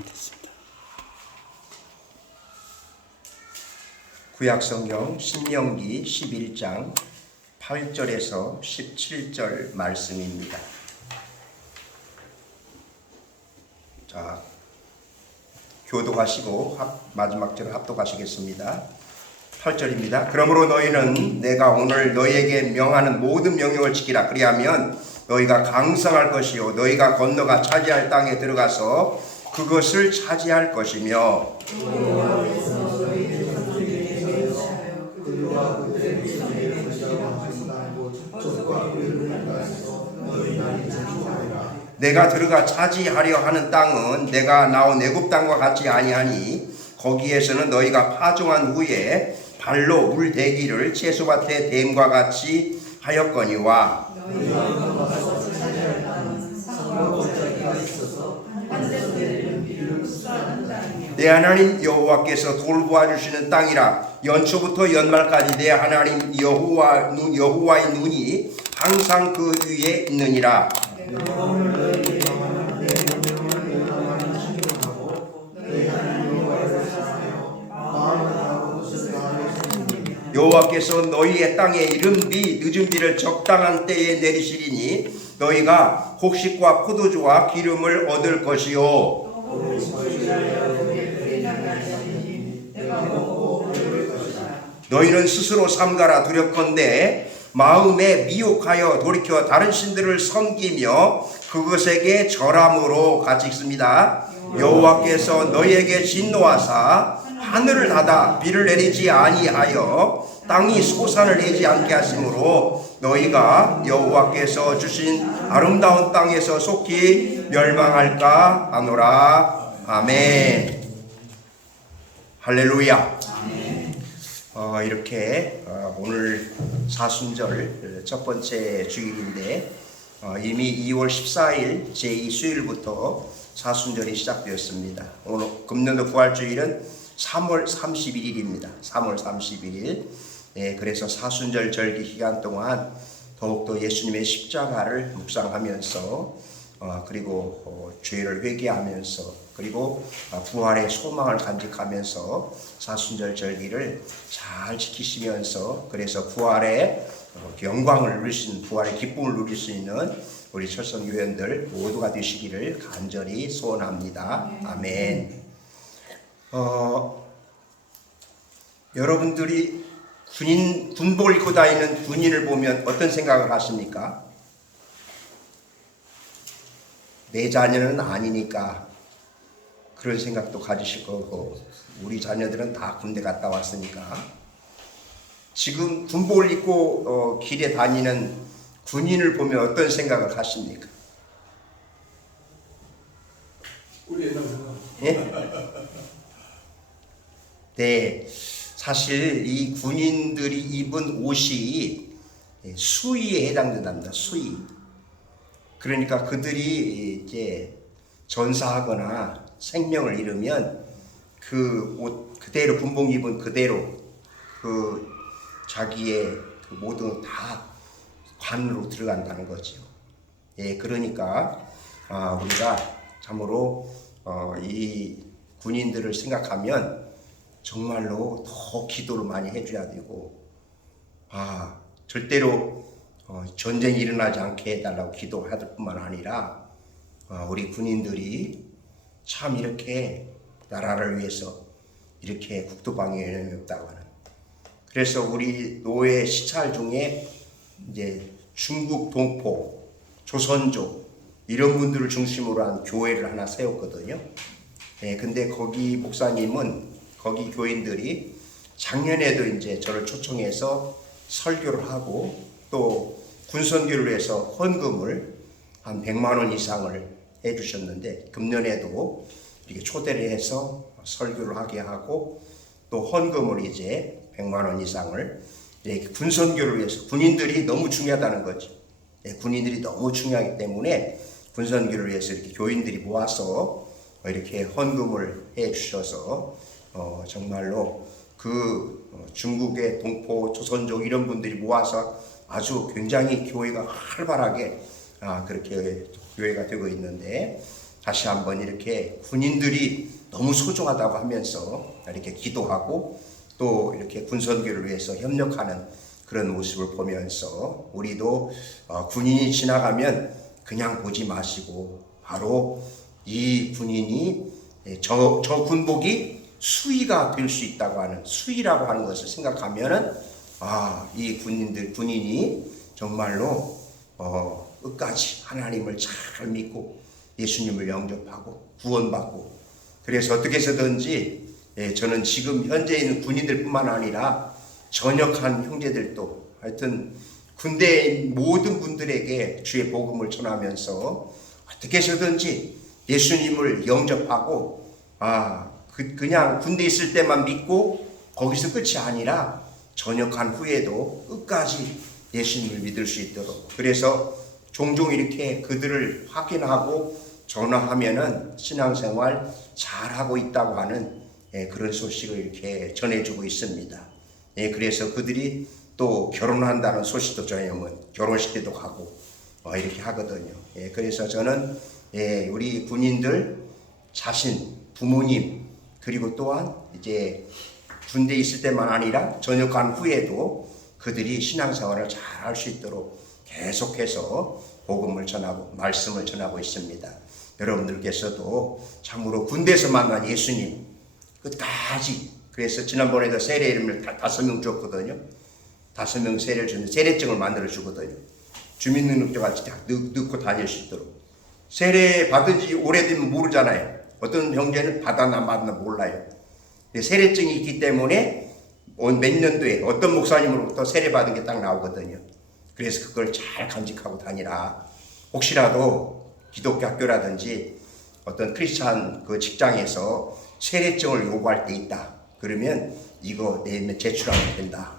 됐습니다. 구약성경 신명기 11장 8절에서 17절 말씀입니다. 자, 교독하시고 마지막 절 합독하시겠습니다. 8절입니다. 그러므로 너희는 내가 오늘 너희에게 명하는 모든 명령을 지키라. 그리하면 너희가 강성할 것이요 너희가 건너가 차지할 땅에 들어가서 그것을 차지할 것이며 내가 들어가 차지하려 하는 땅은 내가 나온 애굽 땅과 같이 아니하니 거기에서는 너희가 파종한 후에 발로 물 대기를 채소밭에 댐과 같이 하였거니와 내 하나님 여호와께서 돌보아 주시는 땅이라. 연초부터 연말까지 내 하나님 여호와의 눈이 항상 그 위에 있느니라. 여호와께서 너희의 땅에 이른 비 늦은 비를 적당한 때에 내리시리니 너희가 곡식과 포도주와 기름을 얻을 것이요 너희는 스스로 삼가라. 두렵건대 마음에 미혹하여 돌이켜 다른 신들을 섬기며 그것에게 절함으로 같이 읽습니다. 여호와께서 너희에게 진노하사 하늘을 닫아 비를 내리지 아니하여 땅이 소산을 내지 않게 하심으로 너희가 여호와께서 주신 아름다운 땅에서 속히 멸망할까 하노라. 아멘. 할렐루야. 이렇게 오늘 사순절 첫 번째 주일인데 이미 2월 14일 제2 수요일부터 사순절이 시작되었습니다. 오늘 금년도 부활주일은 3월 31일입니다. 3월 31일. 그래서 사순절 절기 기간 동안 더욱더 예수님의 십자가를 묵상하면서 그리고 죄를 회개하면서 그리고 부활의 소망을 간직하면서 사순절 절기를 잘 지키시면서 그래서 부활의 영광을 누릴 수 있는 부활의 기쁨을 누릴 수 있는 우리 철성교회원들 모두가 되시기를 간절히 소원합니다. 아멘. 여러분들이 군복을 입고 다니는 군인을 보면 어떤 생각을 하십니까? 내 자녀는 아니니까 그런 생각도 가지실 거고 우리 자녀들은 다 군대 갔다 왔으니까 지금 군복을 입고 길에 다니는 군인을 보면 어떤 생각을 하십니까? 우리 옛날 생각. 예? 네, 사실 이 군인들이 입은 옷이 수의에 해당된답니다. 수의. 그러니까 그들이 이제 전사하거나 생명을 잃으면 그 옷 그대로 군복 입은 그대로 그 자기의 그 모든 다 관으로 들어간다는 거죠. 예, 그러니까 우리가 참으로 이 군인들을 생각하면 정말로 더 기도를 많이 해줘야 되고 절대로 전쟁이 일어나지 않게 해달라고 기도할 뿐만 아니라 우리 군인들이 참 이렇게 나라를 위해서 이렇게 국토방위에 연연했다고 하는 그래서 우리 노예 시찰 중에 이제 중국 동포, 조선족 이런 분들을 중심으로 한 교회를 하나 세웠거든요. 네, 근데 거기 목사님은 거기 교인들이 작년에도 이제 저를 초청해서 설교를 하고 또 군선교를 해서 헌금을 한 100만 원 이상을 해주셨는데 금년에도 이렇게 초대를 해서 설교를 하게 하고 또 헌금을 이제 100만 원 이상을 이렇게 군선교를 위해서 군인들이 너무 중요하다는 거죠. 네, 군인들이 너무 중요하기 때문에 군선교를 위해서 이렇게 교인들이 모아서 이렇게 헌금을 해 주셔서 정말로 그 중국의 동포, 조선족 이런 분들이 모아서 아주 굉장히 교회가 활발하게 그렇게 교회가 되고 있는데 다시 한번 이렇게 군인들이 너무 소중하다고 하면서 이렇게 기도하고 또 이렇게 군선교를 위해서 협력하는 그런 모습을 보면서 우리도 군인이 지나가면 그냥 보지 마시고 바로 이 군인이 저 군복이 수의가 될 수 있다고 하는 수의라고 하는 것을 생각하면은 이 군인이 정말로 끝까지 하나님을 잘 믿고 예수님을 영접하고 구원받고 그래서 어떻게 해서든지 저는 지금 현재 있는 군인들뿐만 아니라 전역한 형제들도 하여튼 군대의 모든 분들에게 주의 복음을 전하면서 어떻게 해서든지 예수님을 영접하고 그냥 군대 있을 때만 믿고 거기서 끝이 아니라 전역한 후에도 끝까지 예수님을 믿을 수 있도록 그래서 종종 이렇게 그들을 확인하고 전화하면은 신앙생활 잘하고 있다고 하는 그런 소식을 이렇게 전해주고 있습니다. 그래서 그들이 또 결혼한다는 소식도 전하면 결혼식 때도 가고 이렇게 하거든요. 그래서 저는 우리 군인들 자신, 부모님 그리고 또한 이제 군대에 있을 때만 아니라 전역한 후에도 그들이 신앙생활을 잘 할 수 있도록 계속해서 복음을 전하고 말씀을 전하고 있습니다. 여러분들께서도 참으로 군대에서 만난 예수님 끝까지 그래서 지난번에도 세례 이름을 5명 줬거든요. 5명 세례를 주는데 세례증을 만들어 주거든요. 주민등록증 같이 다 넣고 다닐 수 있도록 세례 받은 지 오래되면 모르잖아요. 어떤 형제는 받았나 안 받았나 몰라요. 세례증이 있기 때문에 몇 년도에 어떤 목사님으로부터 세례 받은 게 딱 나오거든요. 그래서 그걸 잘 간직하고 다니라. 혹시라도 기독교 학교라든지 어떤 크리스찬 그 직장에서 세례증을 요구할 때 있다. 그러면 이거 내면 제출하면 된다.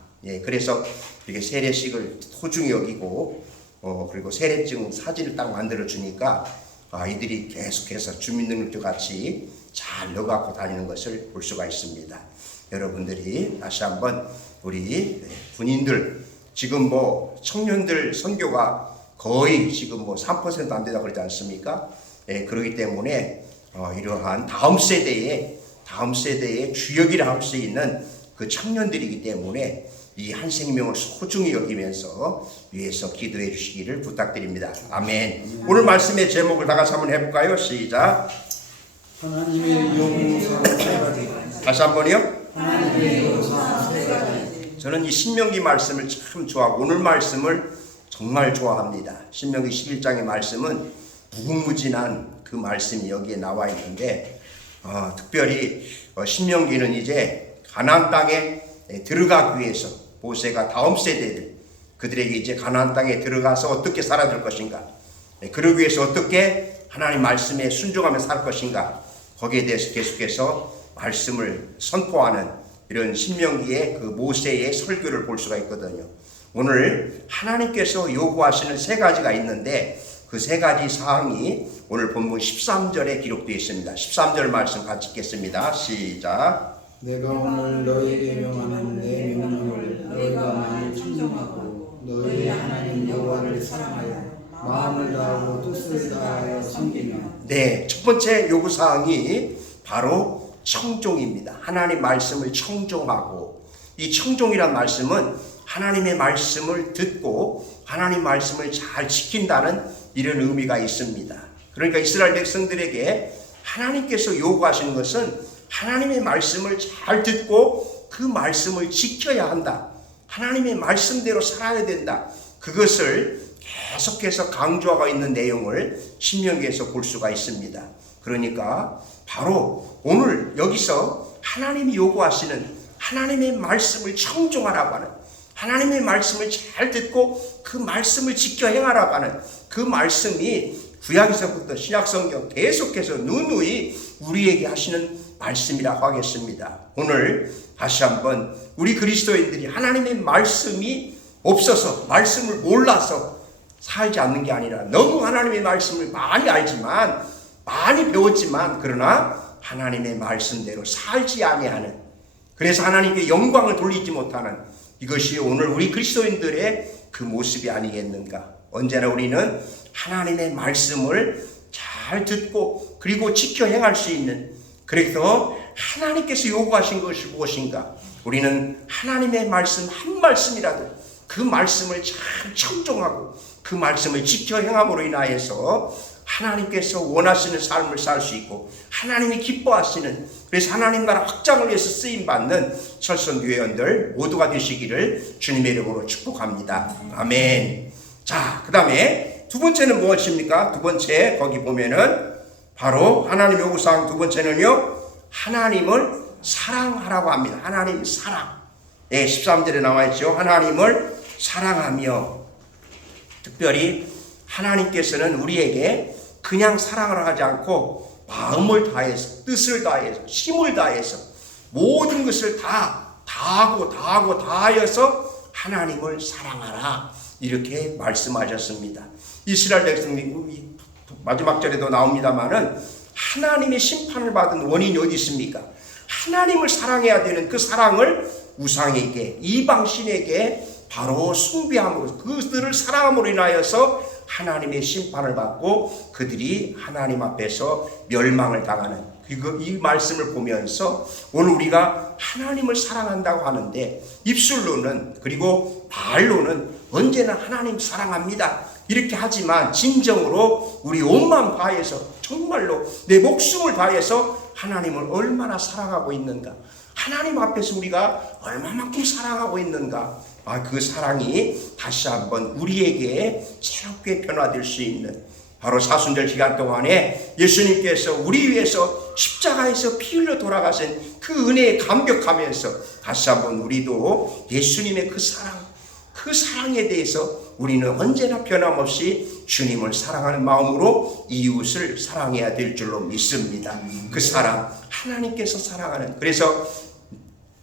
그래서 이렇게 세례식을 소중히 여기고 그리고 세례증 사진을 딱 만들어 주니까 이들이 계속해서 주민등록증 같이 잘 넣어갖고 다니는 것을 볼 수가 있습니다. 여러분들이 다시 한번 우리 군인들 지금 청년들 선교가 거의 지금 3% 안 되다 그러지 않습니까? 그렇기 때문에 이러한 다음 세대의 주역이라 할 수 있는 그 청년들이기 때문에 이 한 생명을 소중히 여기면서 위해서 기도해 주시기를 부탁드립니다. 아멘. 오늘 말씀의 제목을 다 같이 한번 해볼까요? 시작. 하나님의 용서 세 가지. 다시 한번요. 하나님의 용서 세 가지. 저는 이 신명기 말씀을 참 좋아하고 오늘 말씀을 정말 좋아합니다. 신명기 11장의 말씀은 무궁무진한 그 말씀이 여기에 나와 있는데 특별히 신명기는 이제 가나안 땅에 들어가기 위해서 모세가 다음 세대들 그들에게 이제 가나안 땅에 들어가서 어떻게 살아들 것인가 그러기 위해서 어떻게 하나님 말씀에 순종하며 살 것인가 거기에 대해서 계속해서 말씀을 선포하는 이런 신명기의 그 모세의 설교를 볼 수가 있거든요. 오늘 하나님께서 요구하시는 3가지가 있는데 그 3가지 사항이 오늘 본문 13절에 기록되어 있습니다. 13절 말씀 같이 읽겠습니다. 시작. 내가 오늘 너희에게 명하는 내 명령을 너희가 만일 충성하고 너희 하나님 여호와를 사랑하여 마음을 다하고 뜻을 다하여 섬기면 첫 번째 요구사항이 바로 청종입니다. 하나님 말씀을 청종하고 이 청종이란 말씀은 하나님의 말씀을 듣고 하나님 말씀을 잘 지킨다는 이런 의미가 있습니다. 그러니까 이스라엘 백성들에게 하나님께서 요구하시는 것은 하나님의 말씀을 잘 듣고 그 말씀을 지켜야 한다. 하나님의 말씀대로 살아야 된다. 그것을 계속해서 강조하고 있는 내용을 신명기에서 볼 수가 있습니다. 그러니까 바로 오늘 여기서 하나님이 요구하시는 하나님의 말씀을 청종하라고 하는 하나님의 말씀을 잘 듣고 그 말씀을 지켜 행하라고 하는 그 말씀이 구약에서부터 신약성경 계속해서 누누이 우리에게 하시는 말씀이라고 하겠습니다. 오늘 다시 한번 우리 그리스도인들이 하나님의 말씀이 없어서 말씀을 몰라서 살지 않는 게 아니라 너무 하나님의 말씀을 많이 알지만 많이 배웠지만 그러나 하나님의 말씀대로 살지 아니하는 그래서 하나님께 영광을 돌리지 못하는 이것이 오늘 우리 그리스도인들의 그 모습이 아니겠는가. 언제나 우리는 하나님의 말씀을 잘 듣고 그리고 지켜 행할 수 있는, 그래서 하나님께서 요구하신 것이 무엇인가? 우리는 하나님의 말씀 한 말씀이라도 그 말씀을 잘 청종하고 그 말씀을 지켜 행함으로 인하여서 하나님께서 원하시는 삶을 살 수 있고 하나님이 기뻐하시는, 그래서 하나님 나라 확장을 위해서 쓰임받는 설선교회원들 모두가 되시기를 주님의 이름으로 축복합니다. 아멘. 자, 그 다음에 두 번째는 무엇입니까? 두 번째 거기 보면은 바로 하나님 요구사항 두 번째는요, 하나님을 사랑하라고 합니다. 하나님 사랑. 네, 13절에 나와 있죠. 하나님을 사랑하며, 특별히 하나님께서는 우리에게 그냥 사랑을 하지 않고 마음을 다해서, 뜻을 다해서, 힘을 다해서 모든 것을 다하여서 하나님을 사랑하라, 이렇게 말씀하셨습니다. 이스라엘 백성이 마지막 절에도 나옵니다만은 하나님의 심판을 받은 원인이 어디 있습니까? 하나님을 사랑해야 되는 그 사랑을 우상에게, 이방신에게 바로 숭배함으로, 그들을 사랑함으로 인하여서 하나님의 심판을 받고 그들이 하나님 앞에서 멸망을 당하는, 이 말씀을 보면서 오늘 우리가 하나님을 사랑한다고 하는데 입술로는 그리고 말로는 언제나 하나님 사랑합니다 이렇게 하지만 진정으로 우리 온 마음 다해서 정말로 내 목숨을 다해서 하나님을 얼마나 사랑하고 있는가, 하나님 앞에서 우리가 얼마만큼 사랑하고 있는가, 그 사랑이 다시 한번 우리에게 새롭게 변화될 수 있는, 바로 사순절 기간 동안에 예수님께서 우리 위해서 십자가에서 피 흘려 돌아가신 그 은혜에 감격하면서 다시 한번 우리도 예수님의 그 사랑에 대해서 우리는 언제나 변함없이 주님을 사랑하는 마음으로 이웃을 사랑해야 될 줄로 믿습니다. 그 사랑, 하나님께서 사랑하는, 그래서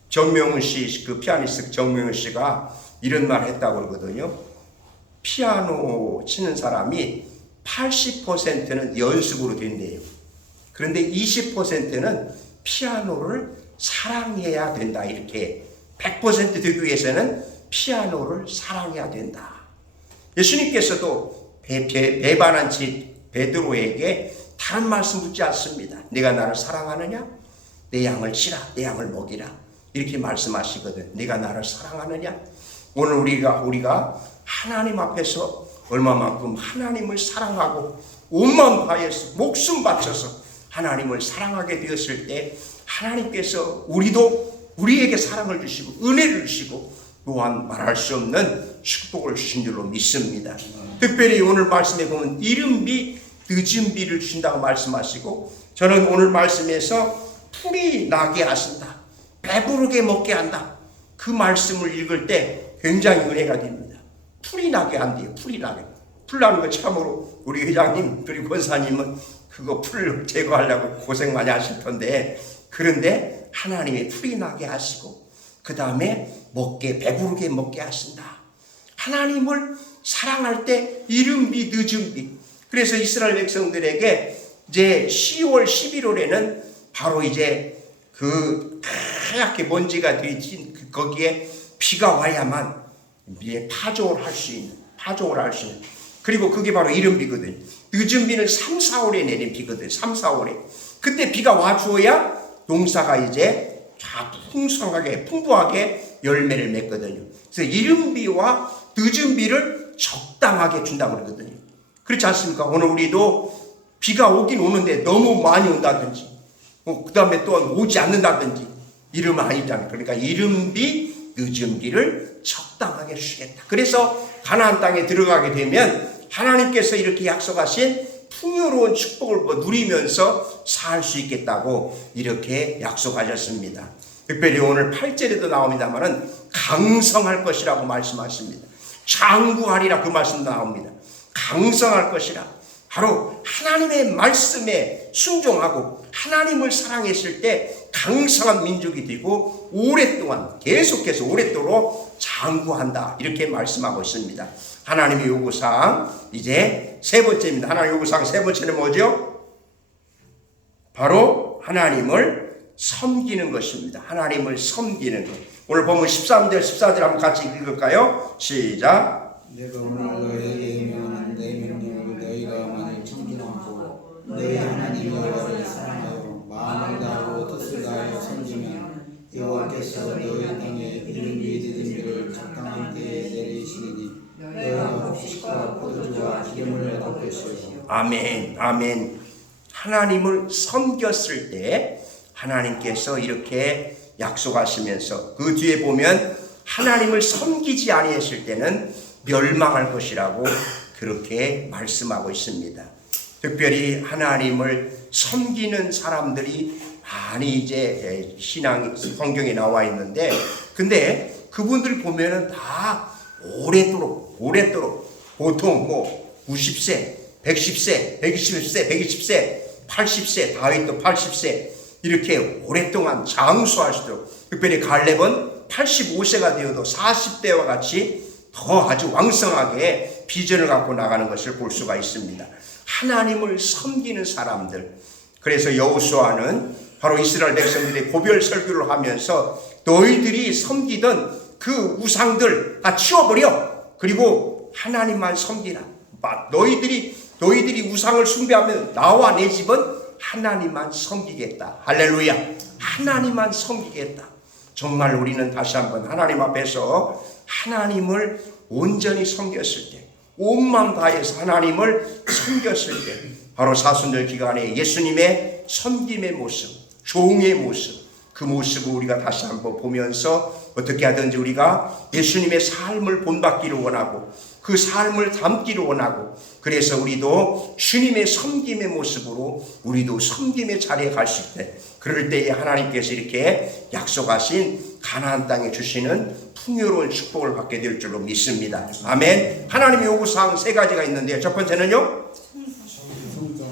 정명훈 씨, 그 피아니스트 정명훈 씨가 이런 말 했다고 그러거든요. 피아노 치는 사람이 80%는 연습으로 된대요. 그런데 20%는 피아노를 사랑해야 된다. 이렇게 100% 되기 위해서는 피아노를 사랑해야 된다. 예수님께서도 배반한 베드로에게 다른 말씀 묻지 않습니다. 네가 나를 사랑하느냐? 내 양을 치라, 내 양을 먹이라, 이렇게 말씀하시거든. 네가 나를 사랑하느냐? 오늘 우리가 하나님 앞에서 얼마만큼 하나님을 사랑하고 온 마음 다해서 목숨 바쳐서 하나님을 사랑하게 되었을 때 하나님께서 우리에게 사랑을 주시고 은혜를 주시고 또한 말할 수 없는 축복을 주신 줄로 믿습니다. 특별히 오늘 말씀에 보면 이른비 늦은 비를 주신다고 말씀하시고, 저는 오늘 말씀에서 풀이 나게 하신다, 배부르게 먹게 한다, 그 말씀을 읽을 때 굉장히 은혜가 됩니다. 풀이 나게 한대요. 풀이 나게. 풀 나는 거 참으로 우리 회장님 그리고 권사님은 그거 풀을 제거하려고 고생 많이 하실 텐데, 그런데 하나님이 풀이 나게 하시고 그 다음에 배부르게 먹게 하신다. 하나님을 사랑할 때 이른 비 늦은 비. 그래서 이스라엘 백성들에게 이제 10월 11월에는 바로 이제 그 하얗게 먼지가 되진 거기에 비가 와야만 이제 파종을 할 수 있는, 그리고 그게 바로 이른 비거든요. 늦은 비는 3, 4월에 내린 비거든요. 3, 4월에. 그때 비가 와주어야 농사가 이제 다 풍부하게 열매를 맺거든요. 그래서 이른 비와 늦은 비를 적당하게 준다고 그러거든요. 그렇지 않습니까? 오늘 우리도 비가 오긴 오는데 너무 많이 온다든지, 그 다음에 또 오지 않는다든지 이러면 아니잖아요. 그러니까 이른 비, 늦은 비를 적당하게 주시겠다. 그래서 가나안 땅에 들어가게 되면 하나님께서 이렇게 약속하신 풍요로운 축복을 누리면서 살 수 있겠다고 이렇게 약속하셨습니다. 특별히 오늘 8절에도 나옵니다만은 강성할 것이라고 말씀하십니다. 장구하리라, 그 말씀도 나옵니다. 강성할 것이라. 바로 하나님의 말씀에 순종하고 하나님을 사랑했을 때 강성한 민족이 되고 오랫동안 계속해서 오랫도록 장구한다, 이렇게 말씀하고 있습니다. 하나님의 요구사항 이제 세 번째입니다. 하나님의 요구사항 세 번째는 뭐죠? 바로 하나님을 섬기는 것입니다. 하나님을 섬기는 것. 오늘 보면 13절 14절 한번 같이 읽을까요? 시작. 내가 오늘 너에게 명하는 내 명령을 너희가 만일 청종하고 내 아멘, 아멘. 하나님을 섬겼을 때 하나님께서 이렇게 약속하시면서 그 뒤에 보면 하나님을 섬기지 아니했을 때는 멸망할 것이라고 그렇게 말씀하고 있습니다. 특별히 하나님을 섬기는 사람들이 많이 이제 성경에 나와 있는데, 근데 그분들 보면은 다 오래도록 보통 90세, 110세, 120세, 120세, 80세, 다윗도 80세 이렇게 오랫동안 장수하시도록, 특별히 갈렙은 85세가 되어도 40대와 같이 더 아주 왕성하게 비전을 갖고 나가는 것을 볼 수가 있습니다. 하나님을 섬기는 사람들. 그래서 여호수아는 바로 이스라엘 백성들의 고별 설교를 하면서 너희들이 섬기던 그 우상들 다 치워버려. 그리고 하나님만 섬기라. 너희들이 우상을 숭배하면 나와 내 집은 하나님만 섬기겠다. 할렐루야. 하나님만 섬기겠다. 정말 우리는 다시 한번 하나님 앞에서 하나님을 온전히 섬겼을 때, 온 마음 다해서 하나님을 섬겼을 때, 바로 사순절 기간에 예수님의 섬김의 모습, 종의 모습, 그 모습을 우리가 다시 한번 보면서 어떻게 하든지 우리가 예수님의 삶을 본받기를 원하고 그 삶을 담기를 원하고, 그래서 우리도 주님의 섬김의 모습으로 우리도 섬김의 자리에 갈 수 있대. 그럴 때에 하나님께서 이렇게 약속하신 가나안 땅에 주시는 풍요로운 축복을 받게 될 줄로 믿습니다. 아멘. 하나님의 요구사항 3가지가 있는데요. 첫 번째는요,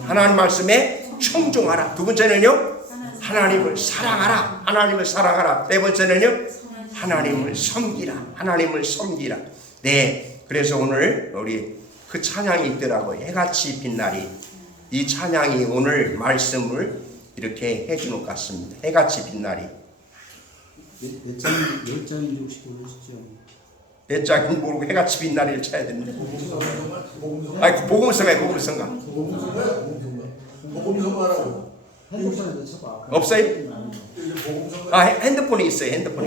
하나님 말씀에 청종하라. 두 번째는요, 하나님을 사랑하라. 하나님을 사랑하라. 네 번째는요, 하나님을 섬기라. 하나님을 섬기라. 네, 그래서 오늘 우리 그 찬양이 있더라고요. 해같이 빛나리. 이 찬양이 오늘 말씀을 이렇게 해주는 것 같습니다. 해같이 빛나리. 몇 장인지 혹시 모르시죠? 몇 장인지 모르고 해같이 빛나리를 쳐야 됩니다. 아니, 복음서가 복음서가라고. 핸드폰에 쳐봐. 없어요? 아, 핸드폰이 있어요. 핸드폰이.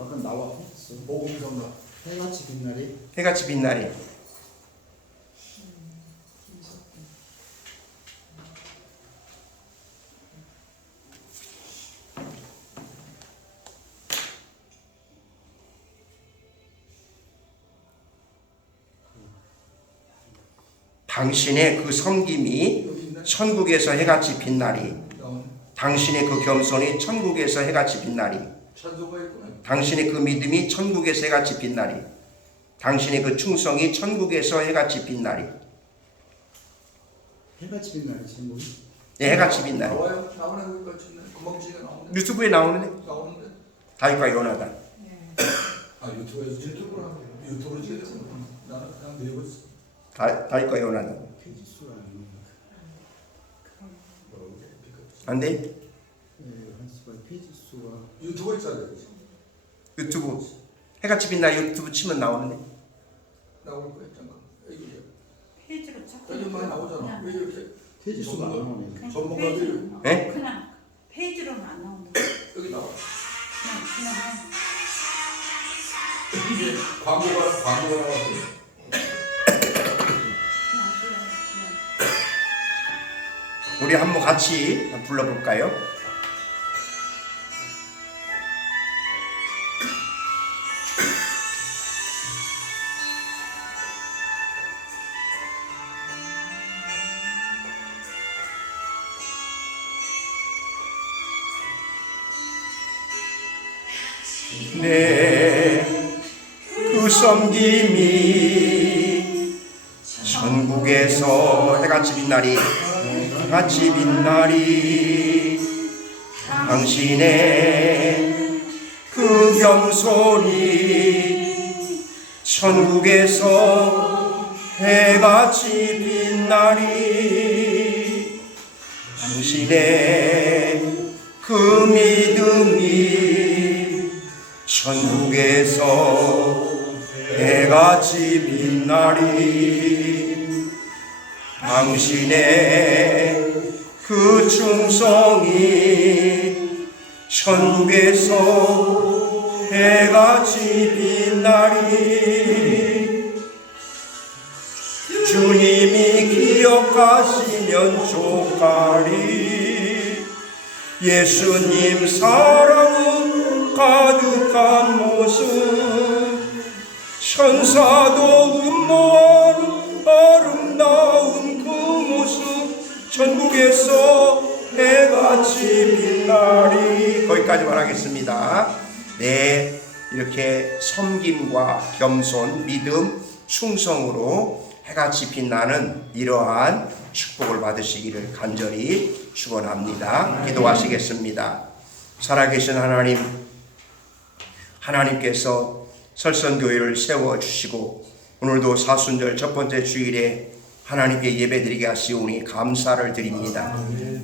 아까 나와. 복음서가. 해같이 빛나리. 해같이 빛나리. 당신의 그 섬김이 천국에서 해같이 빛나리. 당신의 그 겸손이 천국에서 해같이 빛나리. 당신의 그 믿음이 천국에서 해같이 빛나리. 당신의 그 충성이 천국에서 해같이 빛나리. 해같이 빛나리 제목이? 네, 해같이 빛나리. 유튜브에 나오는데? 다윗과 요나단. 유튜브로 찍었어. 나는 그냥 내버렸어. 다윗과 요나단. 안 돼? 페이지 수가 유튜브에 있어야 돼. 유튜브. 해같이 빛나리 유튜브 치면 나오는데? 나올 거야, 잠깐. 페이지로 찾고 여기 많이 나오잖아. 왜 이렇게? 페이지 수가 안 나오네. 전문가들이 네? 그냥 페이지로는 안 나온다. 여기 나와. 그냥 이게 광고가 나와서. 우리 한번 같이 불러볼까요? 그 섬김이 천국에서 해같이 빛나리. 해같이 빛나리. 당신의 그 겸손이 천국에서 해같이 빛나리. 당신의 그 믿음이 천국에서 해같이 빛나리. 당신의 그 충성이 천국에서 해같이 빛나리. 주님이 기억하시면 좋가리. 예수님 사랑은 가득한 모습, 천사도 음모하는 아름다운 그 모습, 천국에서 해같이 빛나리. 거기까지만 하겠습니다. 네, 이렇게 섬김과 겸손, 믿음, 충성으로 해같이 빛나는 이러한 축복을 받으시기를 간절히 축원합니다. 기도하시겠습니다. 살아계신 하나님, 하나님께서 설선교회를 세워주시고 오늘도 사순절 첫 번째 주일에 하나님께 예배드리게 하시오니 감사를 드립니다.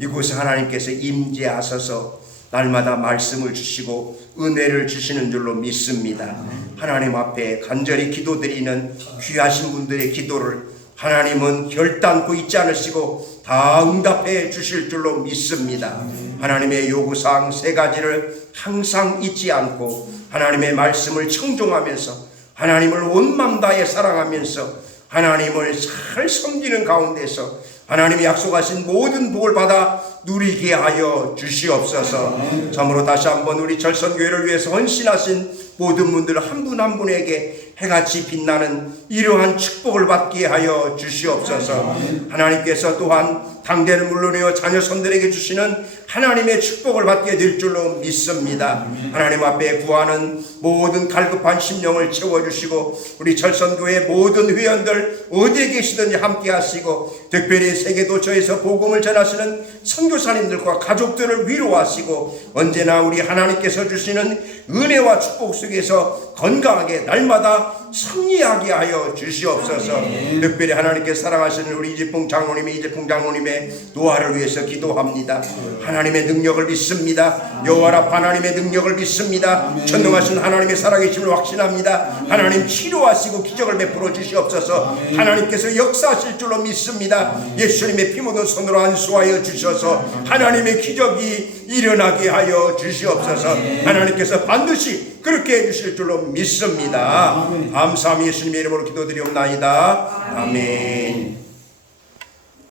이곳에 하나님께서 임재하셔서 날마다 말씀을 주시고 은혜를 주시는 줄로 믿습니다. 하나님 앞에 간절히 기도드리는 귀하신 분들의 기도를 하나님은 결단코 잊지 않으시고 다 응답해 주실 줄로 믿습니다. 하나님의 요구사항 3가지를 항상 잊지 않고 하나님의 말씀을 청종하면서 하나님을 온 맘 다해 사랑하면서 하나님을 잘 섬기는 가운데서 하나님이 약속하신 모든 복을 받아 누리게 하여 주시옵소서. 참으로 다시 한번 우리 절선교회를 위해서 헌신하신 모든 분들 한 분 한 분에게 해같이 빛나는 이러한 축복을 받게 하여 주시옵소서. 하나님께서 또한 당대는 물론이요 자녀 손들에게 주시는 하나님의 축복을 받게 될 줄로 믿습니다. 하나님 앞에 구하는 모든 갈급한 심령을 채워주시고 우리 절선교회 모든 회원들 어디에 계시든지 함께 하시고 특별히 세계도처에서 복음을 전하시는 선교사님들과 가족들을 위로하시고 언제나 우리 하나님께서 주시는 은혜와 축복 속에서 건강하게 날마다 승리하게 하여 주시옵소서. 특별히 하나님께 사랑하시는 우리 이재풍 장로님의 노화를 위해서 기도합니다. 하나님의 능력을 믿습니다. 여호와 라파 하나님의 능력을 믿습니다. 전능하신 하나님의 살아계심을 확신합니다. 하나님 치료하시고 기적을 베풀어 주시옵소서. 하나님께서 역사하실 줄로 믿습니다. 예수님의 피 묻은 손으로 안수하여 주셔서 하나님의 기적이 일어나게 하여 주시옵소서. 하나님께서 반드시 그렇게 해주실 줄로 믿습니다. 감사함이 예수님의 이름으로 기도드리옵나이다. 아멘.